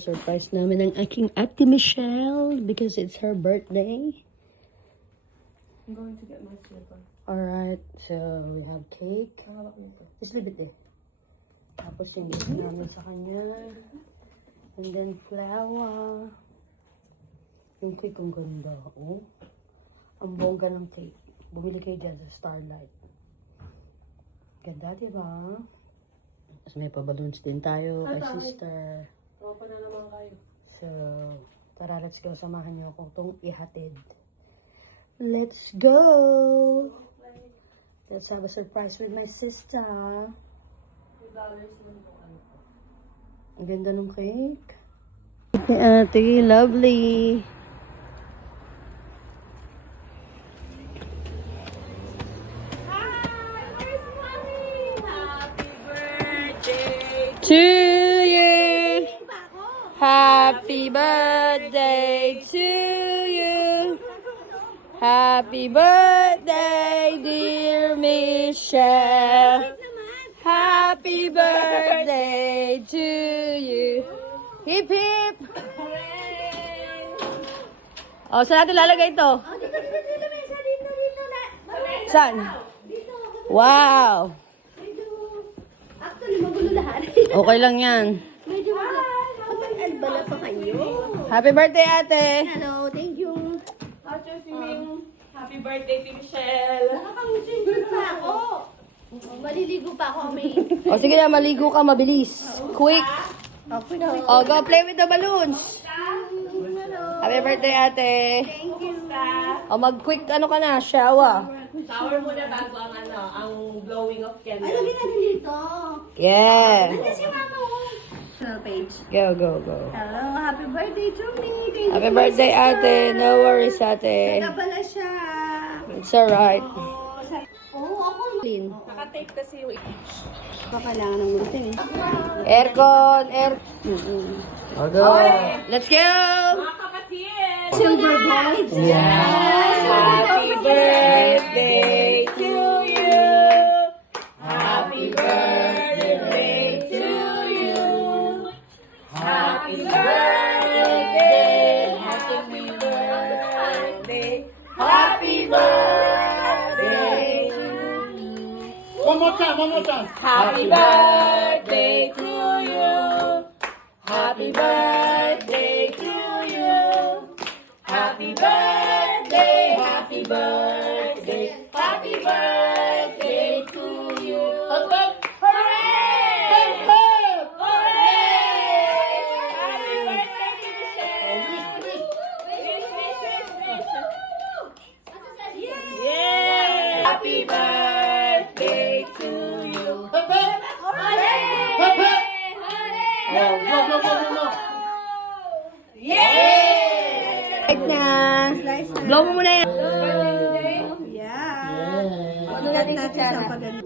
Surprise namin ang aking Ate Michelle because it's her birthday. I'm going to get my slipper. Alright, so we have cake. Just leave it there. Tapos yung gift namin sa kanya. And then flower. Yung cake ang ganda. Oh. Ang bongga ng cake. Bumili kayo dyan sa Starlight. Ganda, diba? Tapos may pa-balloons din tayo kay sister. Tropa na naman kayo. So, tara, let's go. Samahan niyo ako itong ihatid. Let's go! Let's have a surprise with my sister. $2 naman po ano. Ang ganda ng cake. Hey, ate, lovely. To you. Happy birthday to you. Happy birthday, dear Michelle. Happy birthday to you. Hip hip. Oh, saan natin lalagay ito? Saan? Wow. Actually, magulo lahat. Okay lang yan. Medyo mag-albala pa kayo. Happy birthday, ate. Hello, thank you. Happy birthday to Michelle. Nakapang-ginger pa ako. Maliligo pa ako, may. O sige na, maligo ka, mabilis. Quick. Okay na. O, go play with the balloons. Hello. Happy birthday, ate. Thank you. O, mag-quick ano ka na, shower. Shower muna bago ang ang blowing of Ay, candles. lagyan natin dito. Yeah. Kasi mama ko. Page. Go, go, go. Hello, happy birthday to me. Thank Happy you, birthday, my sister. ate. No worries, ate. Nagabala siya. It's alright. Ako. Clean. Naka-tape kasi yung Baka kailangan ng multi eh. Aircon, go. Let's go. mga kapatid. Silver boy. Happy birthday to you. Happy birthday to you. Happy birthday. Happy birthday. Happy birthday to you. One more time. Happy birthday to you. Happy birthday to you. Happy birthday, happy birthday, happy birthday to you. Hooray! Hooray! Happy birthday to Michelle. Yeah! Happy birthday to you. No. Yeah! Right na. Blow mo muna yan. Yeah. Ano natin sa paganda.